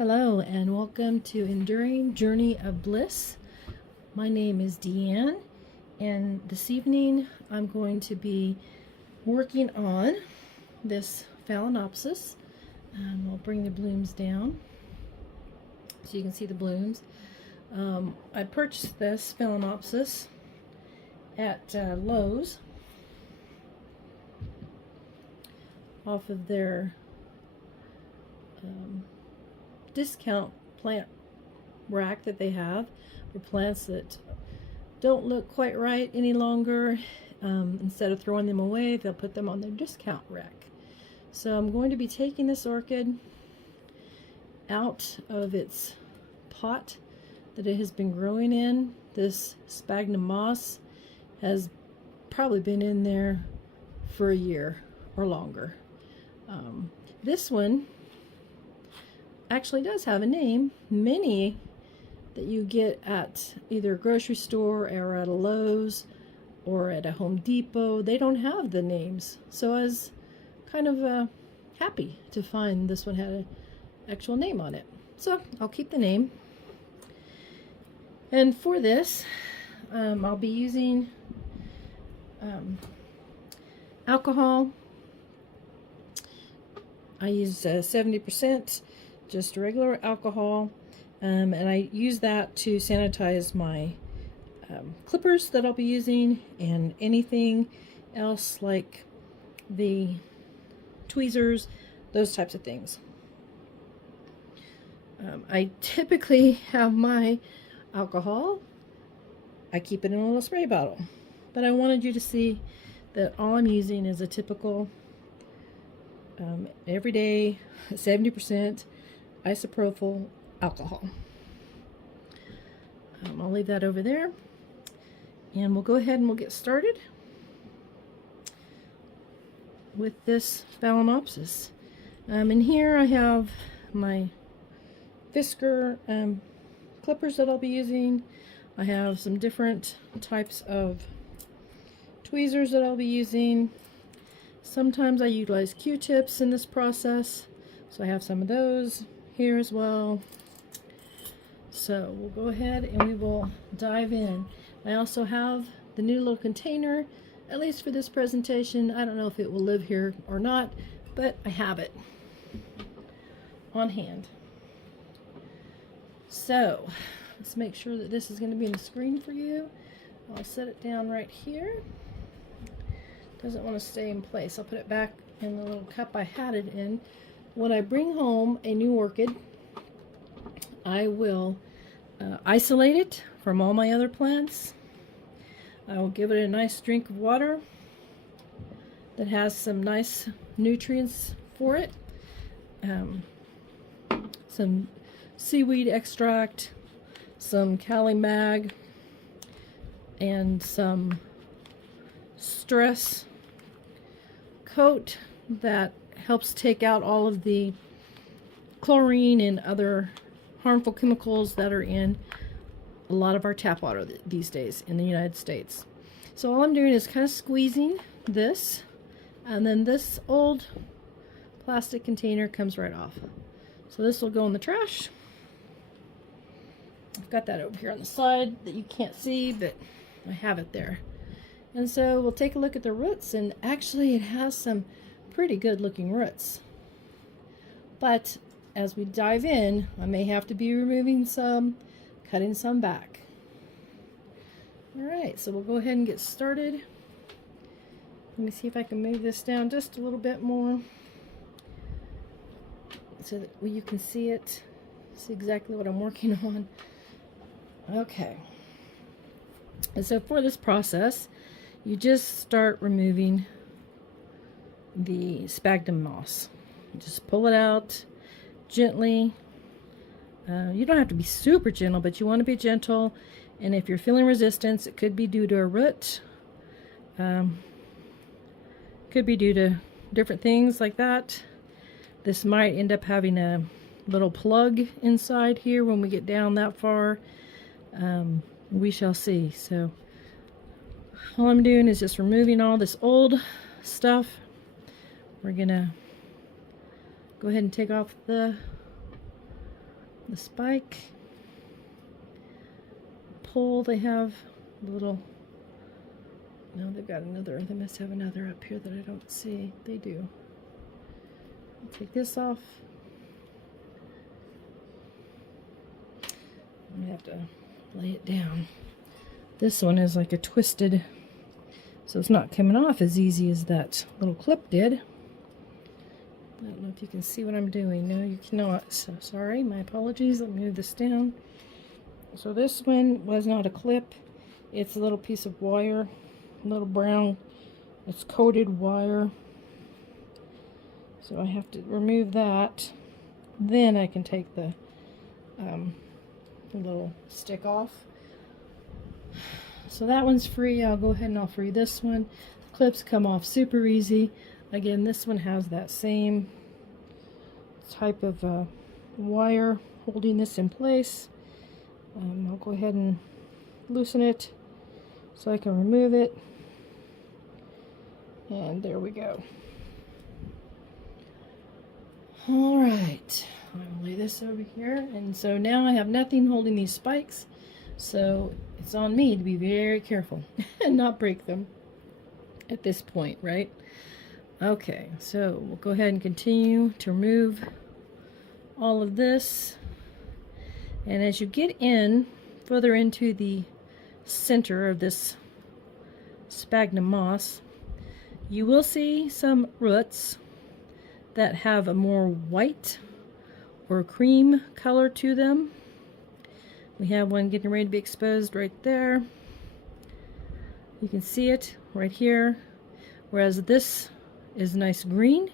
Hello and welcome to Enduring Journey of Bliss. My name is Deanne, and this evening I'm going to be working on this Phalaenopsis. I'll bring the blooms down so you can see the blooms. I purchased this Phalaenopsis at Lowe's off of their discount plant rack that they have for plants that don't look quite right any longer. Instead of throwing them away, they'll put them on their discount rack. So I'm going to be taking this orchid out of its pot that it has been growing in. This sphagnum moss has probably been in there for a year or longer. This one actually does have a name. Many that you get at either a grocery store or at a Lowe's or at a Home Depot, they don't have the names. So I was kind of happy to find this one had an actual name on it. So I'll keep the name. And for this, I'll be using alcohol. I use 70%, just regular alcohol, and I use that to sanitize my clippers that I'll be using and anything else like the tweezers, those types of things. I typically have my alcohol, I keep it in a little spray bottle, but I wanted you to see that all I'm using is a typical everyday 70% isopropyl alcohol. I'll leave that over there, and we'll go ahead and we'll get started with this Phalaenopsis. In here I have my Fisker clippers that I'll be using. I have some different types of tweezers that I'll be using. Sometimes I utilize Q-tips in this process, so I have some of those here as well. So we'll go ahead and we will dive in. I also have the new little container, at least for this presentation. I don't know if it will live here or not, but I have it on hand. So let's make sure that this is going to be on the screen for you. I'll set it down right here. Doesn't want to stay in place. I'll put it back in the little cup I had it in. When I bring home a new orchid, I will isolate it from all my other plants. I will give it a nice drink of water that has some nice nutrients for it. Some Seaweed Extract, some Kali Mag, and some stress coat that helps take out all of the chlorine and other harmful chemicals that are in a lot of our tap water these days in the United States. So all I'm doing is kind of squeezing this, and then this old plastic container comes right off. So this will go in the trash. I've got that over here on the side that you can't see, but I have it there. And so we'll take a look at the roots, and actually it has some pretty good looking roots. But as we dive in, I may have to be removing some, cutting some back. Alright, so we'll go ahead and get started. Let me see if I can move this down just a little bit more so that you can see it, see exactly what I'm working on. Okay. And so for this process, you just start removing the sphagnum moss. Just pull it out gently. You don't have to be super gentle, but you want to be gentle. And if you're feeling resistance, it could be due to a root. Could be due to different things like that. This might end up having a little plug inside here when we get down that far. We shall see. So all I'm doing is just removing all this old stuff. We're gonna go ahead and take off the the spike. Pole, they have a little, no, they've got another, they must have another up here that I don't see. They do. I'll take this off. I'm gonna have to lay it down. This one is like a twisted, so it's not coming off as easy as that little clip did. I don't know if you can see what I'm doing. No, you cannot. So sorry, my apologies. Let me move this down. So this one was not a clip. It's a little piece of wire, a little brown. It's coated wire. So I have to remove that. Then I can take the little stick off. So that one's free. I'll go ahead and I'll free this one. The clips come off super easy. Again, this one has that same type of wire holding this in place. I'll go ahead and loosen it so I can remove it. And there we go. Alright, I'll lay this over here. And so now I have nothing holding these spikes. So it's on me to be very careful and not break them at this point, right? Okay, so we'll go ahead and continue to remove all of this. And as you get in further into the center of this sphagnum moss, you will see some roots that have a more white or cream color to them. We have one getting ready to be exposed right there. You can see it right here. Whereas this is nice green.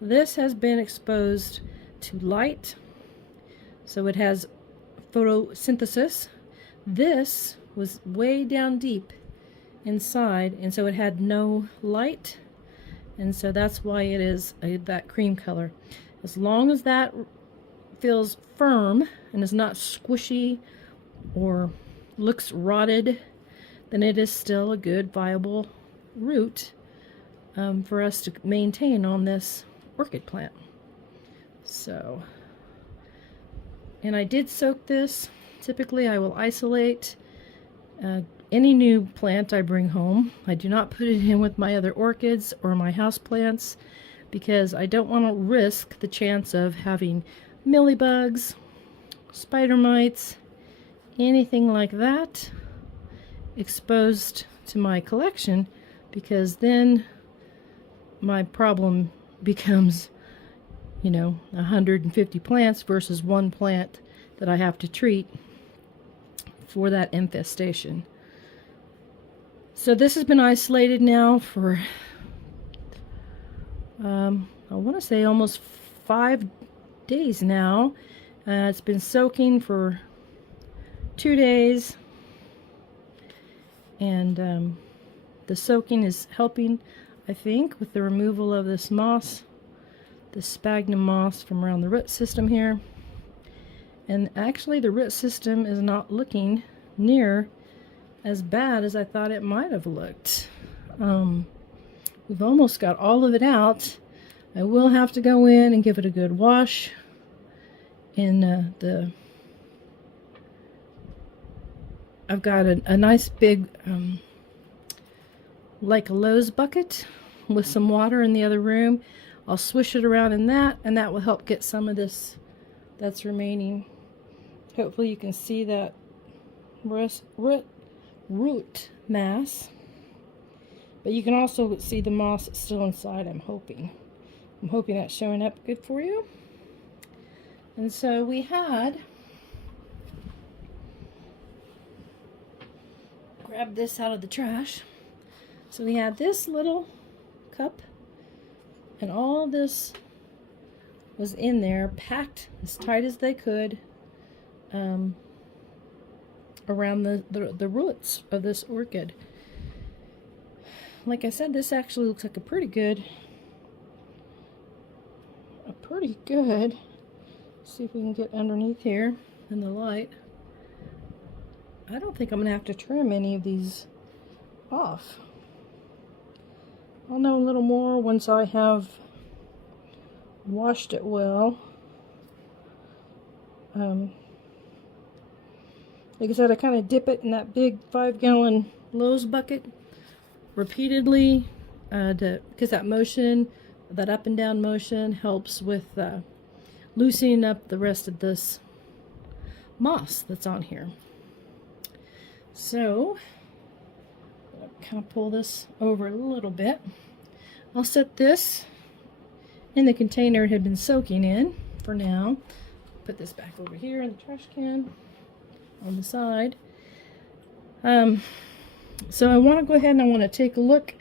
This has been exposed to light, so it has photosynthesis. This was way down deep inside, and so it had no light, and so that's why it is that cream color. As long as that feels firm and is not squishy or looks rotted, then it is still a good viable root for us to maintain on this orchid plant. So, and I did soak this. Typically I will isolate any new plant I bring home. I do not put it in with my other orchids or my houseplants because I don't want to risk the chance of having mealybugs, spider mites, anything like that exposed to my collection, because then my problem becomes, you know, 150 plants versus one plant that I have to treat for that infestation. So this has been isolated now for I want to say almost 5 days now. It's been soaking for 2 days, and the soaking is helping, I think, with the removal of this moss, the sphagnum moss from around the root system here. And actually the root system is not looking near as bad as I thought it might have looked. We've almost got all of it out. I will have to go in and give it a good wash in I've got a nice big like a Lowe's bucket with some water in the other room. I'll swish it around in that, and that will help get some of this that's remaining. Hopefully you can see that root mass, but you can also see the moss still inside. I'm hoping that's showing up good for you. And so we had, grab this out of the trash. So we had this little cup, and all this was in there, packed as tight as they could around the roots of this orchid. Like I said, this actually looks like a pretty good, see if we can get underneath here in the light. I don't think I'm gonna have to trim any of these off. I'll know a little more once I have washed it well. Like I said, I kind of dip it in that big 5-gallon Lowe's bucket repeatedly, because that motion, that up and down motion, helps with loosening up the rest of this moss that's on here. So I'll kind of pull this over a little bit. I'll set this in the container it had been soaking in for now. Put this back over here in the trash can on the side. So I want to go ahead and I want to take a look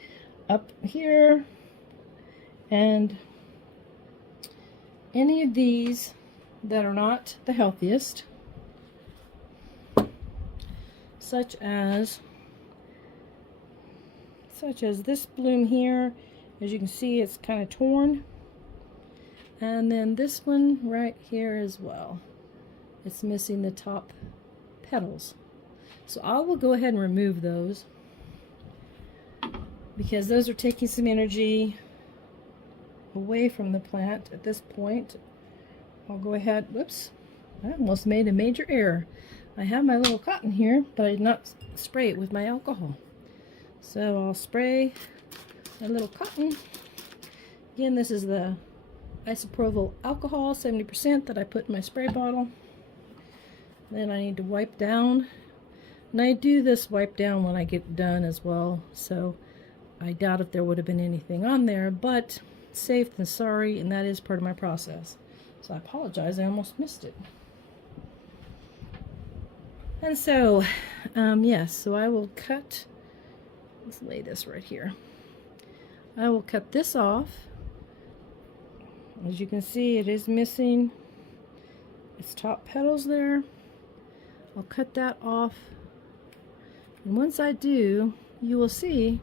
up here, and any of these that are not the healthiest, such as this bloom here. As you can see, it's kind of torn, and then this one right here as well, it's missing the top petals. So I will go ahead and remove those, because those are taking some energy away from the plant at this point. I'll go ahead, whoops, I almost made a major error. I have my little cotton here, but I did not spray it with my alcohol. So I'll spray my little cotton. Again, this is the isopropyl alcohol, 70%, that I put in my spray bottle. Then I need to wipe down. And I do this wipe down when I get done as well, so I doubt if there would have been anything on there, but safe than sorry, and that is part of my process. So I apologize, I almost missed it. And so, yes, so I will cut, let's lay this right here. I will cut this off. As you can see, it is missing its top petals there. I'll cut that off. And once I do, you will see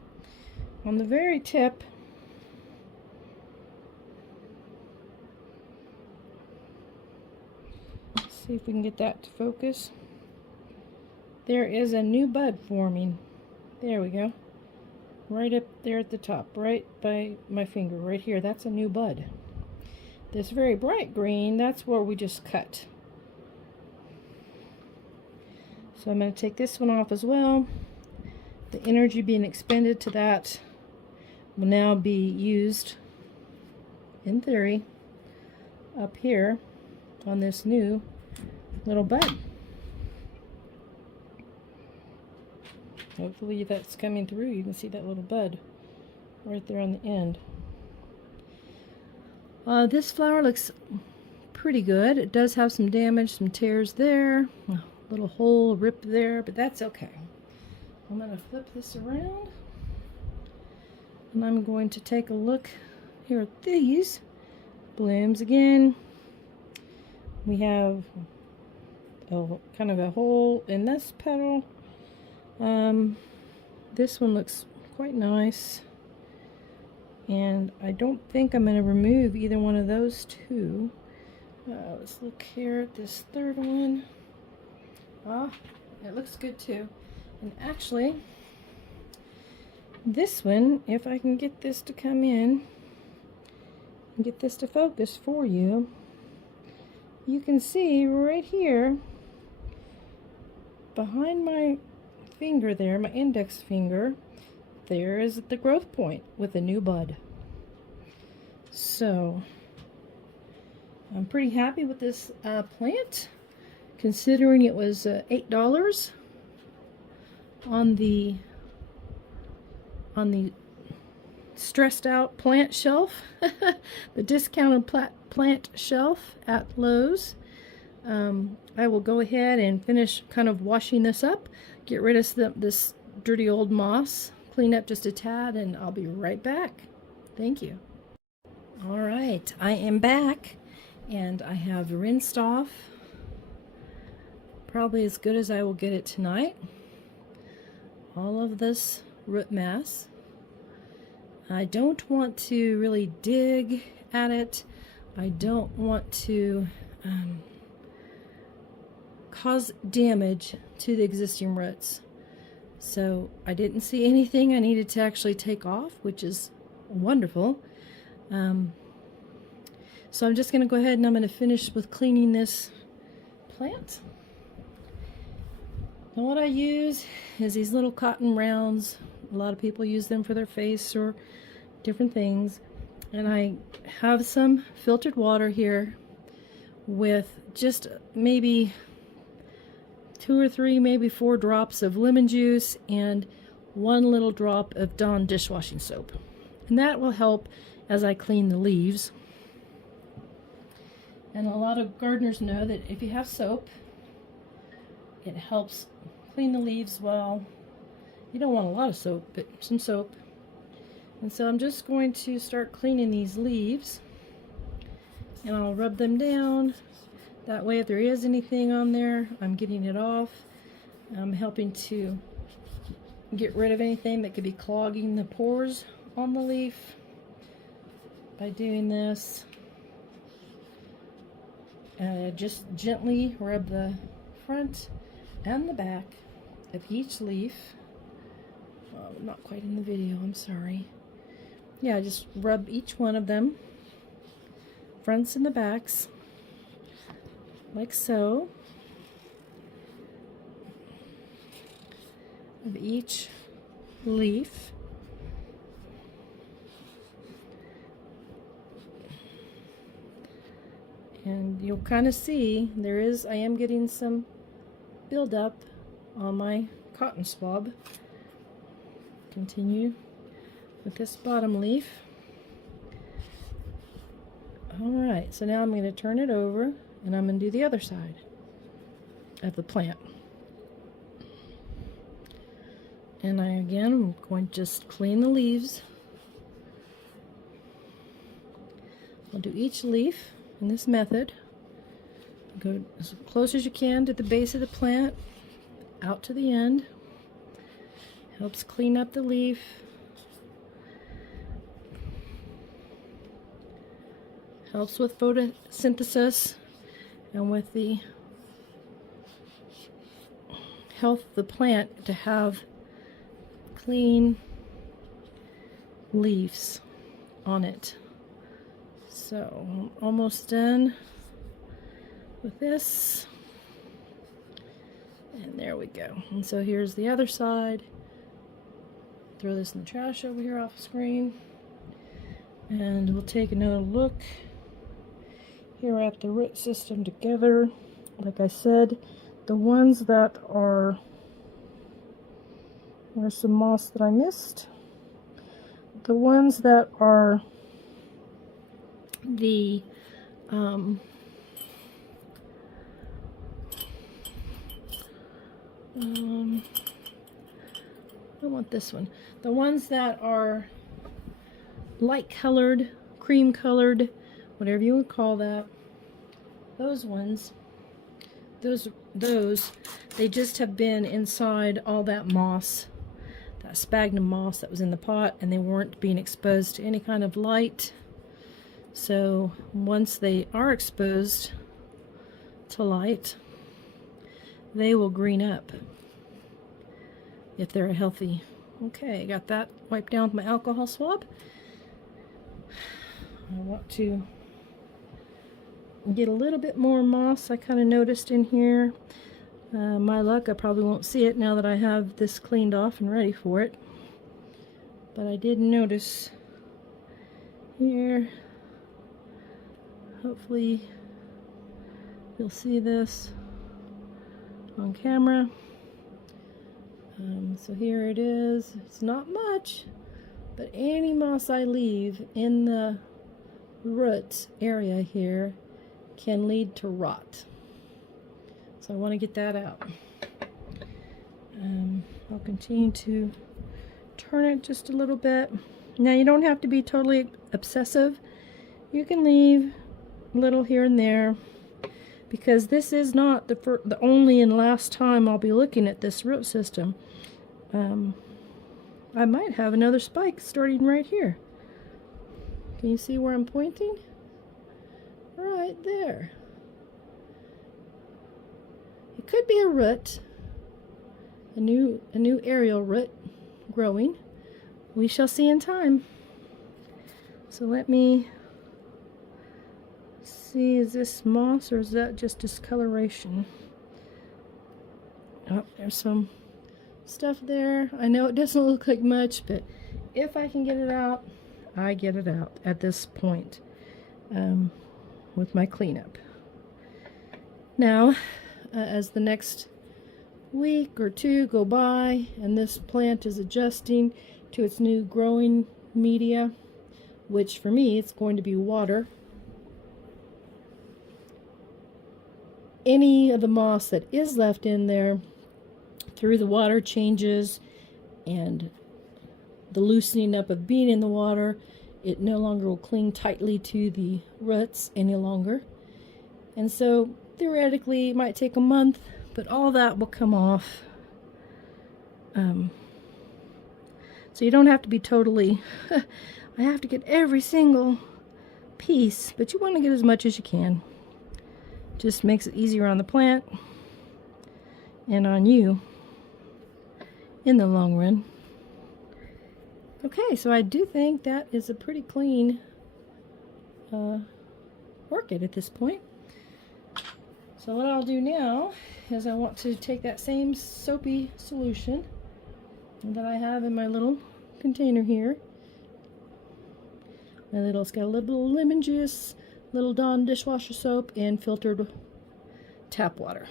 on the very tip, let's see if we can get that to focus. There is a new bud forming. There we go. Right up there at the top, right by my finger, right here. That's a new bud. This very bright green, that's where we just cut. So I'm going to take this one off as well. The energy being expended to that will now be used, in theory, up here on this new little bud. Hopefully that's coming through. You can see that little bud right there on the end. This flower looks pretty good. It does have some damage, some tears there. Little hole, rip there, but that's okay. I'm going to flip this around, and I'm going to take a look here at these blooms again. We have kind of a hole in this petal. This one looks quite nice, and I don't think I'm going to remove either one of those two. Let's look here at this third one. Ah, it looks good too. And actually, this one, if I can get this to come in and get this to focus for you, you can see right here behind my finger there, my index finger, there is the growth point with a new bud. So I'm pretty happy with this plant, considering it was $8 on the stressed out plant shelf, the discounted plant shelf at Lowe's. I will go ahead and finish kind of washing this up, get rid of this dirty old moss, clean up just a tad, and I'll be right back. Thank you. All right, I am back, and I have rinsed off probably as good as I will get it tonight all of this root mass. I don't want to really dig at it. I don't want to cause damage to the existing roots. So I didn't see anything I needed to actually take off, which is wonderful. So I'm just going to go ahead and I'm going to finish with cleaning this plant. And what I use is these little cotton rounds. A lot of people use them for their face or different things. And I have some filtered water here with just maybe 2 or 3, maybe 4 drops of lemon juice and 1 little drop of Dawn dishwashing soap. And that will help as I clean the leaves. And a lot of gardeners know that if you have soap, it helps clean the leaves well. You don't want a lot of soap, but some soap. And so I'm just going to start cleaning these leaves, and I'll rub them down. That way, if there is anything on there, I'm getting it off. I'm helping to get rid of anything that could be clogging the pores on the leaf by doing this. Just gently rub the front and the back of each leaf. Oh, not quite in the video, I'm sorry. Yeah, just rub each one of them, fronts and the backs, like so, of each leaf. And you'll kind of see I am getting some buildup on my cotton swab. Continue with this bottom leaf. Alright, so now I'm going to turn it over and I'm going to do the other side of the plant. And I'm going to just clean the leaves. I'll do each leaf in this method. Go as close as you can to the base of the plant, out to the end. Helps clean up the leaf. Helps with photosynthesis and with the health of the plant to have clean leaves on it. So I'm almost done with this. And there we go. And so here's the other side. Throw this in the trash over here off screen. And we'll take another look here at the root system together. Like I said, the ones that are, there's some moss that I missed. The ones that are the I want this one. The ones that are light colored, cream colored, whatever you would call that, those ones, those they just have been inside all that moss, that sphagnum moss that was in the pot, and they weren't being exposed to any kind of light. So once they are exposed to light, they will green up if they're healthy. Okay, got that wiped down with my alcohol swab. I want to get a little bit more moss I kind of noticed in here. My luck, I probably won't see it now that I have this cleaned off and ready for it. But I did notice here. Hopefully you'll see this on camera. So here it is. It's not much, but any moss I leave in the root area here can lead to rot. So I want to get that out. I'll continue to turn it just a little bit. Now you don't have to be totally obsessive. You can leave a little here and there, because this is not the only and last time I'll be looking at this root system. I might have another spike starting right here. Can you see where I'm pointing? Right there. It could be a root, a new aerial root growing. We shall see in time. So let me see see, is this moss or is that just discoloration? Oh, there's some stuff there. I know it doesn't look like much, but if I can get it out, I get it out at this point with my cleanup. Now, as the next week or two go by and this plant is adjusting to its new growing media, which for me it's going to be water, any of the moss that is left in there through the water changes and the loosening up of being in the water, it no longer will cling tightly to the roots any longer. And so theoretically it might take a month, but all that will come off. So you don't have to be totally, I have to get every single piece, but you want to get as much as you can. Just makes it easier on the plant and on you in the long run. Okay, so I do think that is a pretty clean orchid at this point. So what I'll do now is I want to take that same soapy solution that I have in my little container here. It's got a little lemon juice, little Dawn dishwasher soap, and filtered tap water.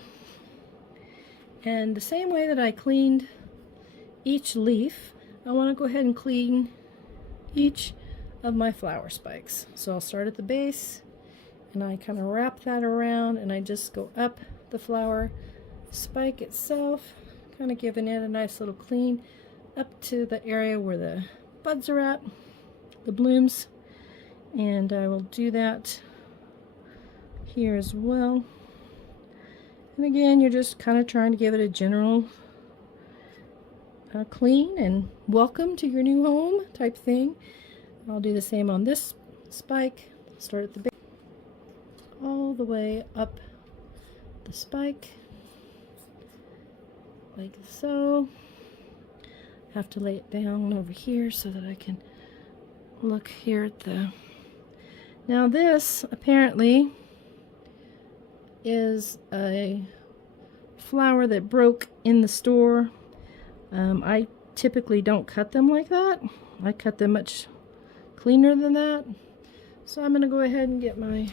And the same way that I cleaned each leaf, I want to go ahead and clean each of my flower spikes. So I'll start at the base and I kind of wrap that around and I just go up the flower spike itself, kind of giving it a nice little clean up to the area where the buds are at, the blooms. And I will do that here as well. And again, you're just kind of trying to give it a general clean and welcome to your new home type thing. I'll do the same on this spike. Start at the base, all the way up the spike, like so. Have to lay it down over here so that I can look here at the... Now this apparently is a flower that broke in the store. I typically don't cut them like that. I cut them much cleaner than that. So I'm going to go ahead and get my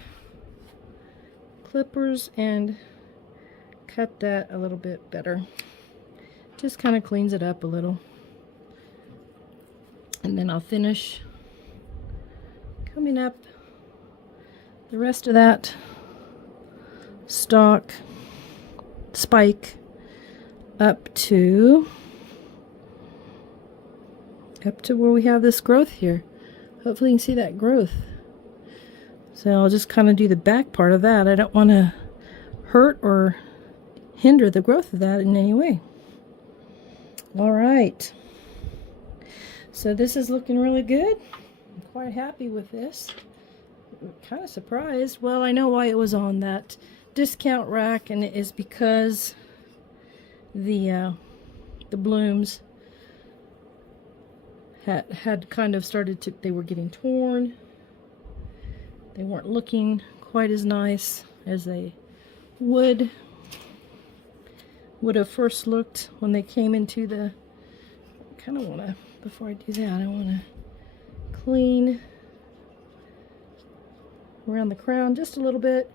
clippers and cut that a little bit better. Just kind of cleans it up a little. And then I'll finish coming up the rest of that spike up to where we have this growth here. Hopefully you can see that growth. So I'll just kind of do the back part of that. I don't want to hurt or hinder the growth of that in any way. All right. So this is looking really good. I'm quite happy with this. I'm kind of surprised. Well, I know why it was on that discount rack, and it is because the blooms had kind of started to, they were getting torn. They weren't looking quite as nice as they would have first looked when they came into the... I kind of want to, before I do that, I want to clean around the crown just a little bit.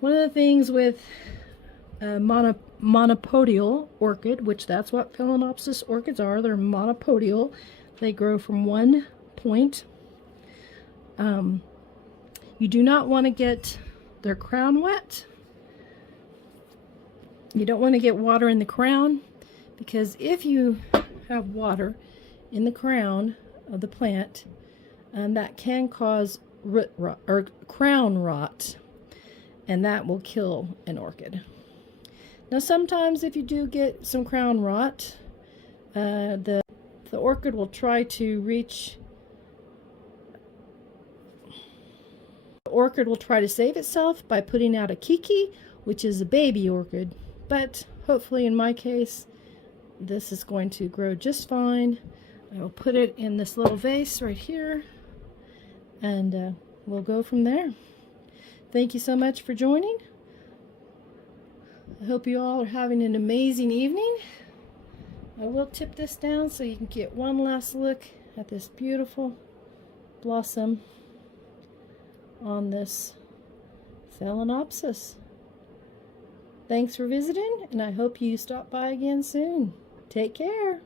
One of the things with monopodial orchid, which that's what Phalaenopsis orchids are, they're monopodial. They grow from one point. You do not want to get their crown wet. You don't want to get water in the crown, because if you have water in the crown of the plant, that can cause root rot or crown rot, and that will kill an orchid. Now sometimes if you do get some crown rot, the orchid will try to reach, the orchid will try to save itself by putting out a kiki, which is a baby orchid. But hopefully in my case, this is going to grow just fine. I will put it in this little vase right here, and we'll go from there. Thank you so much for joining. I hope you all are having an amazing evening. I will tip this down so you can get one last look at this beautiful blossom on this Phalaenopsis. Thanks for visiting, and I hope you stop by again soon. Take care.